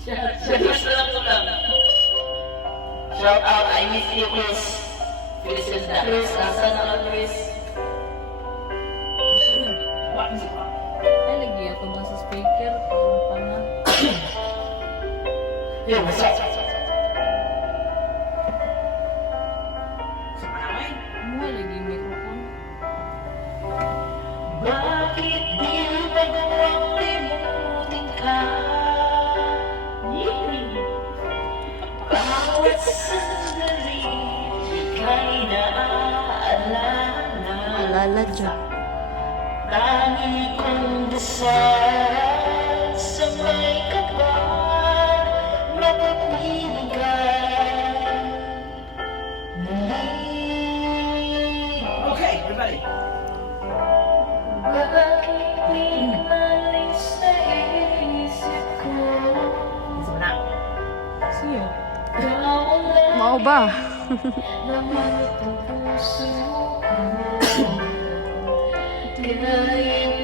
Chris lang ko lang. Shout out, I miss you, Chris. Chris is na. Chris, asa na ka, Chris? Ay, lagi ako ba sa speaker? Ano pa na? Yo, what's up? Sama namin. Ano lagi microphone? Bakit di magawang limutin ka? Bawat sandali, ika'y naaalala. Alala dyan. Tangi kong dasal sa may kapal na pagbibigay. Okay, everybody. Bakit di malis sa isip ko? Isa na. Siyo. Kaulan Mao ba? naman ang puso ko. Kinain